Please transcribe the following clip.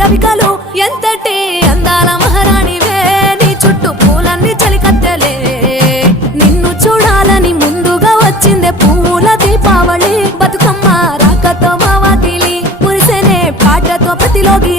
రవికలు ఎంతటి అందాల మహారాణివే నీ చుట్టూ పూలన్నీ చలికత్తెలే నిన్ను చూడాలని ముందుగా వచ్చిందే పూల దీపావళి బతుకమ్మ రాకతో మా వాకిలి మురిసెనే పాటతో ప్రతిలోకి